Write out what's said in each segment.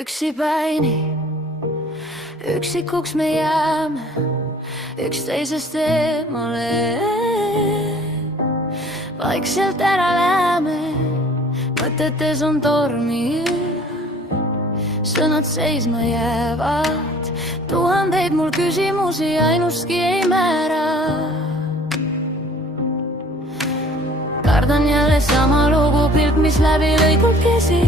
Üksipäini, üksikuks me jääme üksteisest eemale. Vaikselt ära läheme, mõtetes on tormi, sõnad seisma jäävad, tuhandeid mul küsimusi ainustki ei määra. Kardan jälle sama lugu, pilk, mis läbi lõigub käsi,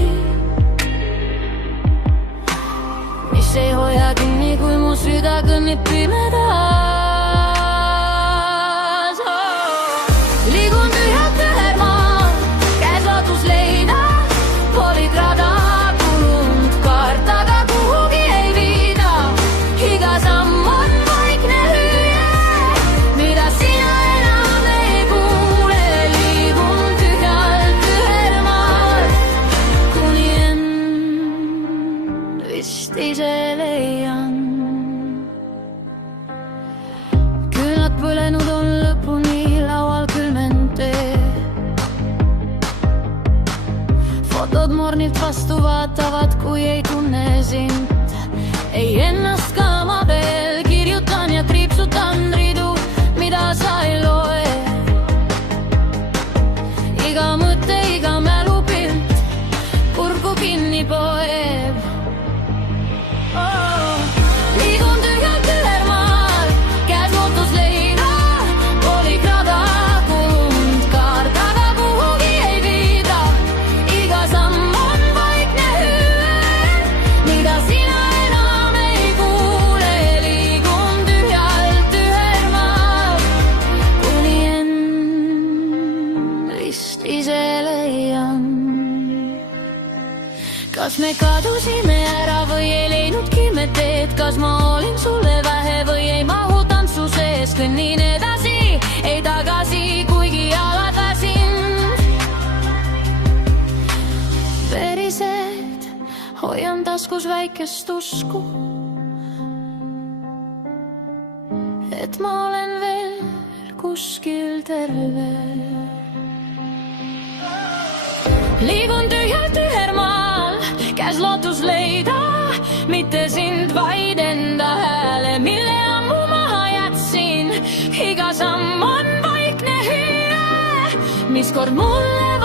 mis ei hoia kinni, kui mu süda kõnnib pimedas. Liigun tühjalt ühermaal, käes lootus leida, poolid rada kulunud kaart, aga kuhugi ei viida. Iga samm on vaikne hüüe, mida sina enam ei kuule. Liigun tühjalt ühermaal, kuni end vist ise leian. Küünlad põlenud on lõpuni, laual külmend tee. Fotod mornilt vastu vaatavad, kui ei tunne sind. Ei ennast ka ma veel kirjutan ja kriipsutan ridu, mida sa ei loe. Iga mõte, iga mälupilt kurgu kinni poeb. Liigun tühjalt ühermaal, käes lootus leida, poolid rada kulunud kaart, aga kuhugi ei viida. Iga samm on vaikne hüüe, mida sina enam ei kuule. Liigun tühjalt ühermaal, kuni end vist ise leian. Kas me kadusime ära või ei leidnudki me teed? Kas ma olin sulle vähe või ei mahu tantsu sees? Kõnnin edasi, ei tagasi, kuigi jalad väsin. Verised, hoian taskus väikest usku, et ma olen veel kuskil terve. Liigun tühjalt ühermaal, käes lootus leida, mitte sind, vaid enda hääle, mille ammu maha jätsin. Iga samm on vaikne hüüe, mis kord mulle